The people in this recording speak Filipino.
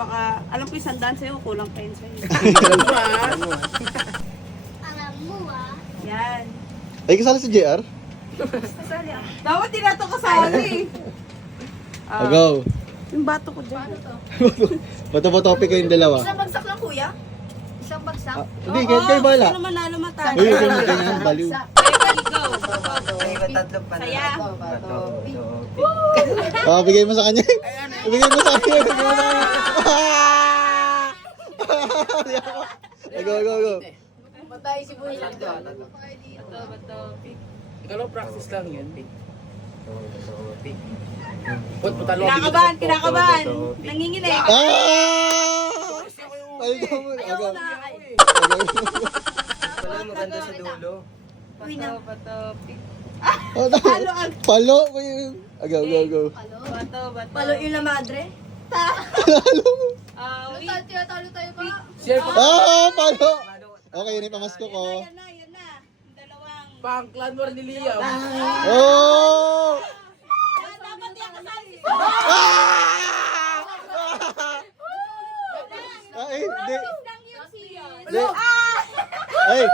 baka, alam ko isang daan sa'yo, kulang pa yun sa'yo. Alam mo ah. Yan. Ay, kasali si JR? Kasali ah. Dapat di na ito kasali. Oh, go. Yung bato ko dyan. Bato ba topic kayong dalawa? Isang bagsak lang kuya? Isang bagsak? Hindi, kayo bala. Sino manalo matalo? Uy, huwag mo ganyan, baliw. Saya. Bigay mo sa kanya. Bigay mo sa kanya. Bigay mo sa kanya. Go. Matay si Buhay. Ikaw lang practice lang yun, Vic. Put mo talo. Kinakabahan. Nanginginig. Palito mo. Ayaw na. Wala maganda sa dulo. Uy na. Palo. Go. Palo yun na madre. Talo tayo pa. Share ko. Palo. Okay, yun yung pamasko ko. Yan na. Yung dalawang. Pang clan war ni Liam. Oh! Dapat yan kasali. Ay, hindi. Lang yung sis. Hindi. Ay,